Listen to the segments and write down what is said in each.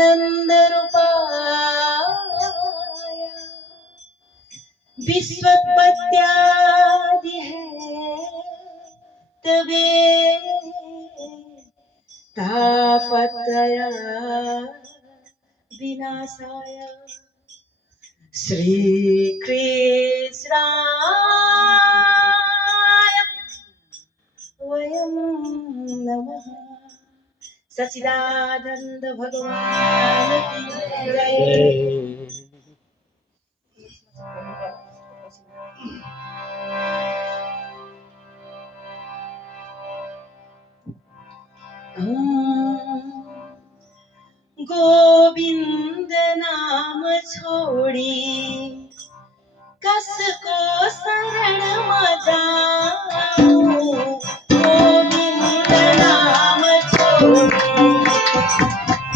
नंद रूपाय विश्वपत्यादि है तबे तापत्रय विनाशाय श्री कृष्णाय वयं नमः। सच्चिदानंद भगवान की जय। गोविंद नाम छोड़ी कसको शरण मजाऊं। गोविंद नाम छोड़ी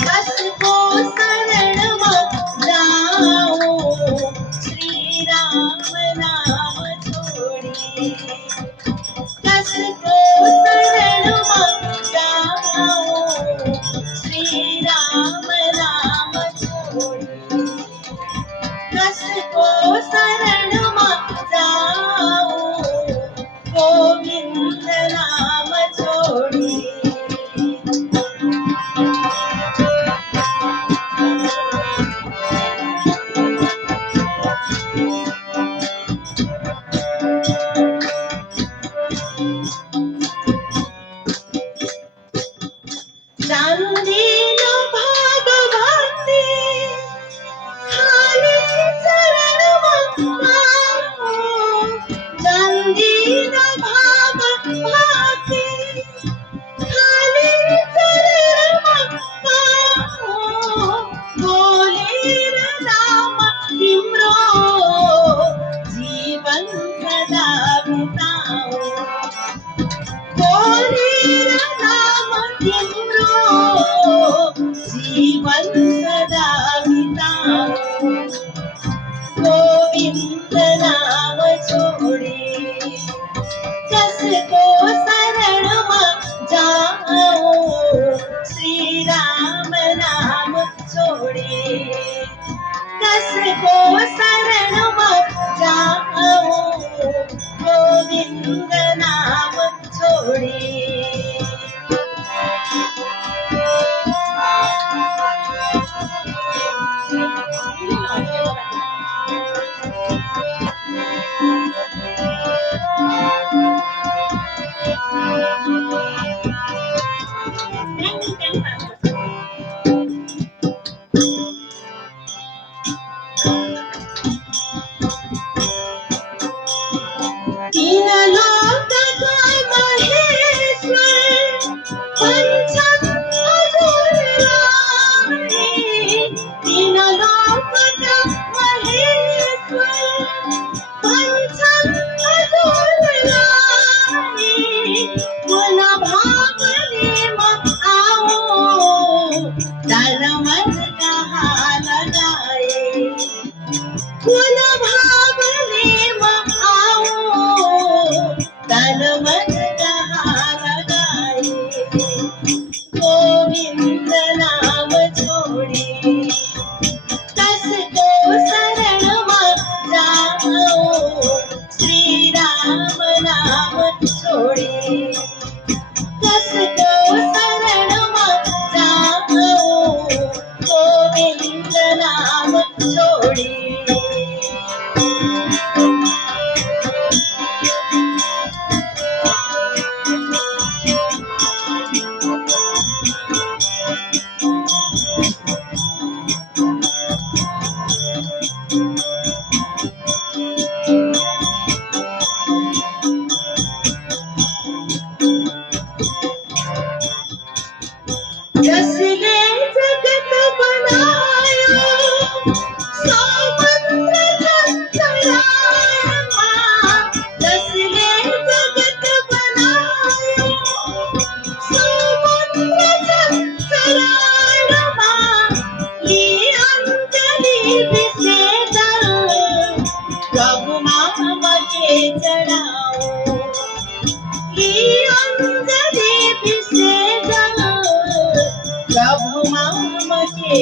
कसको शरण मजाऊं। श्री राम नाम छोड़ी कसको शरण मजाऊं। श्री राम नाम छोड़ी कसको शरण मजाऊं। गोविंद नाम छोड़ी चांदीन भाग भक्ति खाली चरण मगाऊं। चांदीन भाग भक्ति खाली चरण मगाऊं। बोले नाम तिम्रो जीवन सदा बिताऊं। बोले नाम तिम्रो जीवन सदा बिताऊं। गोविंद नाम छोड़ी कसको शरण मजाऊं। श्री राम नाम छोड़ी कसको शरण मजाऊं। गोविंद नाम छोड़ी तीन लोक का महेश्वर पंचम अजूरी। तीन लोक का महेश्वर पंचम अजूरी। गुण भावने मत आओ तन मन कहाँ लगाए। गुण भावने मत आओ तन मन कहाँ लगाए। गोविंद नाम छोड़ी कसको शरण मजाऊं। श्री राम नाम छोड़ी कसको शरण मजाऊं। गोविंद नाम छोड़ी जसने जगत बनाया सो मंत्र चलाया। जसने जगत बनाया सो मंत्र चलाया। ली अंजलि विसेदन प्रभु नाम के चढ़ाओ। ली अंजलि विसेदन प्रभु नाम के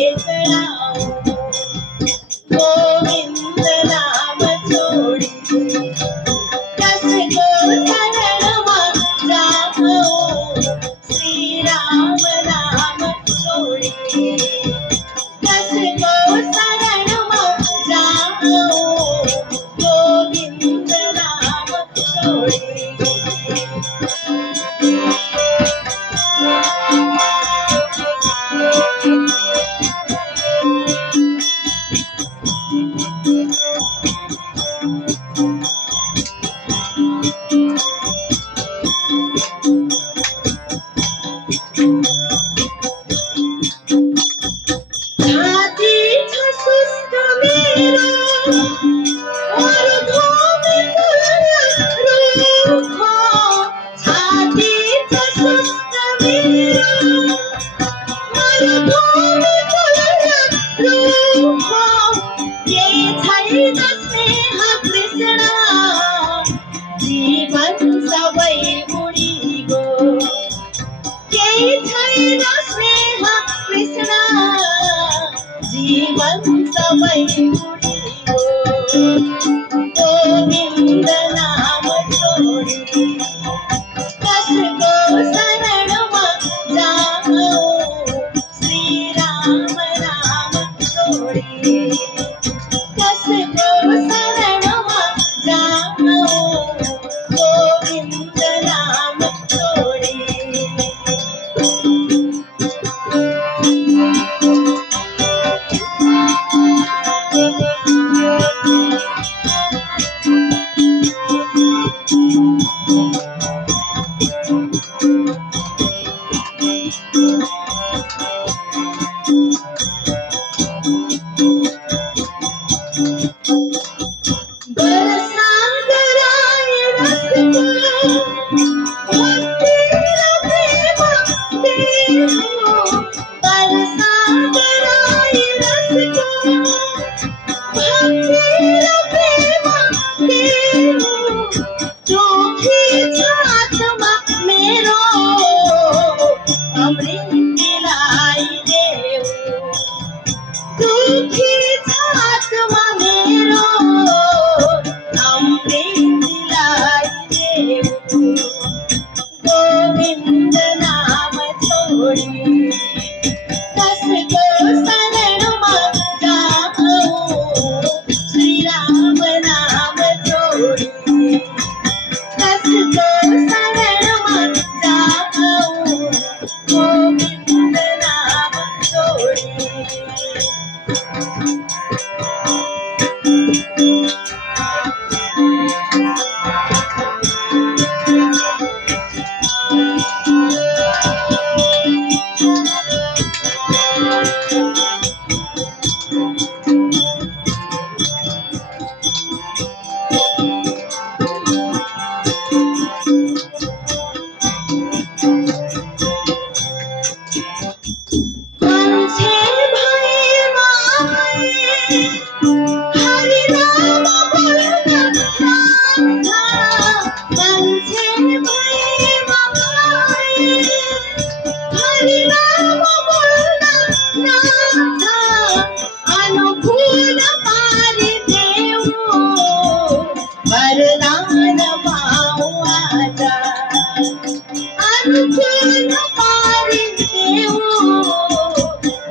अनुकूल पारी देऊ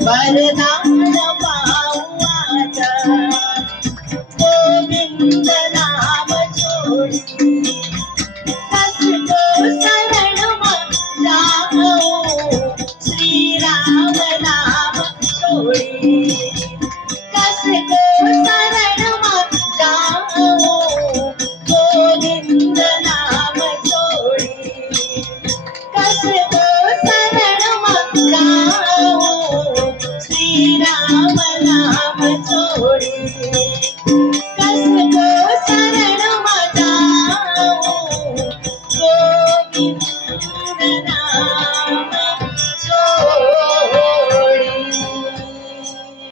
वरदान पाहू आता गोविंद नाम जोडी कसतो शरण जाओ श्रीराम नाम जोडी कसतो शरण जाओ गोविंद नाम जोडी कसतो शरण जाओ श्रीराम नाम जोडी